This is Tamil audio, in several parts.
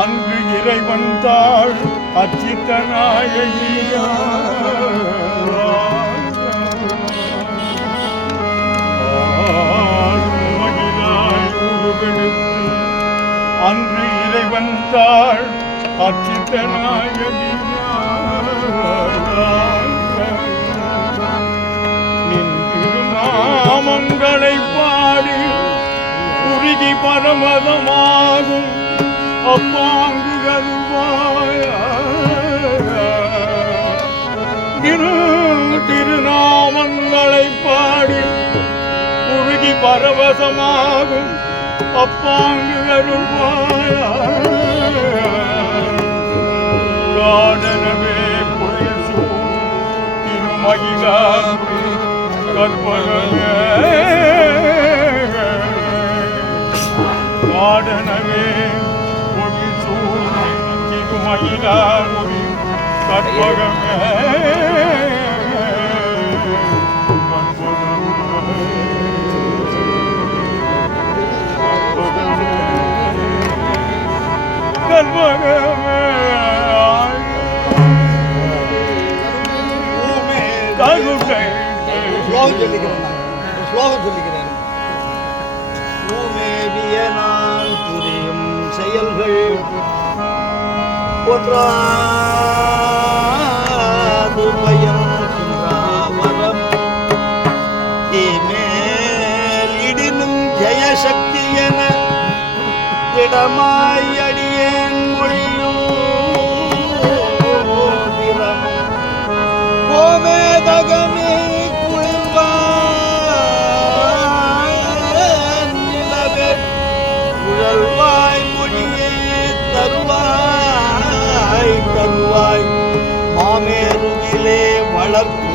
அன்று இறைவன் தாள் அச்சித்த அன்று இறைவன் தாள் அச்சித்த நாமங்களை பாடி உருகி பரமதமாகும். அப்பாங்கு திரு திருநாமங்களை பாடி உருகி பரவசமாகும் அப்பாங்கு அருள்வாடனவே புயசு திருமகிழா கற்பகமே. காடனவே சூழ்நிலை கற்பகமே. கற்பகமே. ஸ்லோகம் சொல்லிக்கிறேன். ஸ்லோகம் சொல்லிக்கிறேன் பூமேவிய நான் புரியும் செயல்கள். ஒன்றாது பயன் வரம் மேல் இடினும் ஜெயசக்தி என திடமாய்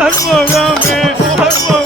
சண்முகமே சண்முகமே சண்முகமே